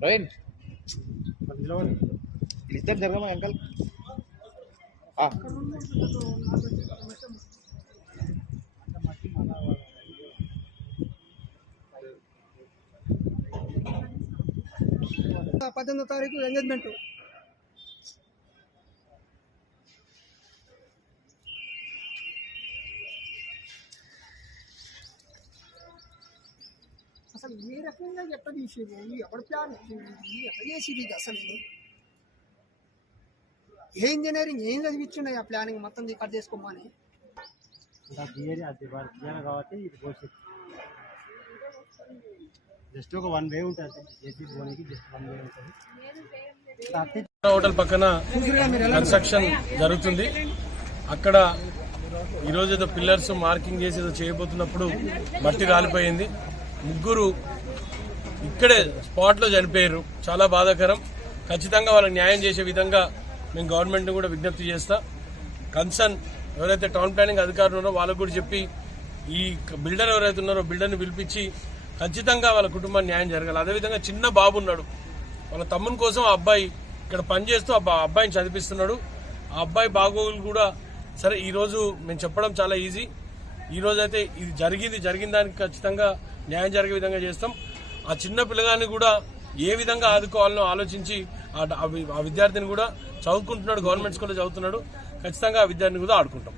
ప్రవీణ్ ఇద్దరు జరగమా అంకల్ పద్దెనిమిదో తారీఖు ఎంగేజ్మెంట్. అసలు ఏ రకంగా ఎట్లా తీసేది, ఎవరి ప్లాన్ ఎట్లా చేసేది ఇది? అసలు ఏ ఇంజనీరింగ్ ఏం చదివించున్నాయి ఆ ప్లానింగ్ మొత్తం కట్ చేసుకోమని? కాబట్టి జస్ట్ ఒక 1 వే ఉంటుంది, హోటల్ పక్కన కన్స్ట్రక్షన్ జరుగుతుంది. అక్కడ ఈరోజు ఏదో పిల్లర్స్ మార్కింగ్ చేసి ఏదో చేయబోతున్నప్పుడు మట్టి రాలిపోయింది. 3 ఇక్కడే స్పాట్ లో చనిపోయారు. చాలా బాధాకరం. ఖచ్చితంగా వాళ్ళకి న్యాయం చేసే విధంగా మేము గవర్నమెంట్ ని కూడా విజ్ఞప్తి చేస్తా. కన్సర్న్ ఎవరైతే టౌన్ ప్లానింగ్ అధికారులు ఉన్నారో వాళ్ళకు కూడా చెప్పి ఈ బిల్డర్ ఎవరైతే ఉన్నారో బిల్డర్ ని పిలిపించి ఖచ్చితంగా వాళ్ళ కుటుంబాన్ని న్యాయం జరగాలి. అదేవిధంగా చిన్న బాబు ఉన్నాడు, వాళ్ళ తమ్ముని కోసం ఆ అబ్బాయి ఇక్కడ పనిచేస్తూ ఆ అబ్బాయిని చదివిస్తున్నాడు. ఆ అబ్బాయి బాగోగులు కూడా సరే ఈ రోజు మేము చెప్పడం చాలా ఈజీ. ఈ రోజు అయితే ఇది జరిగిన దానికి ఖచ్చితంగా న్యాయం జరిగే విధంగా చేస్తాం. ఆ చిన్న పిల్లగాన్ని కూడా ఏ విధంగా ఆదుకోవాలనో ఆలోచించి ఆ విద్యార్థిని కూడా చదువుకుంటున్నాడు, గవర్నమెంట్ స్కూల్లో చదువుతున్నాడు. ఖచ్చితంగా ఆ విద్యార్థిని కూడా ఆడుకుంటాం.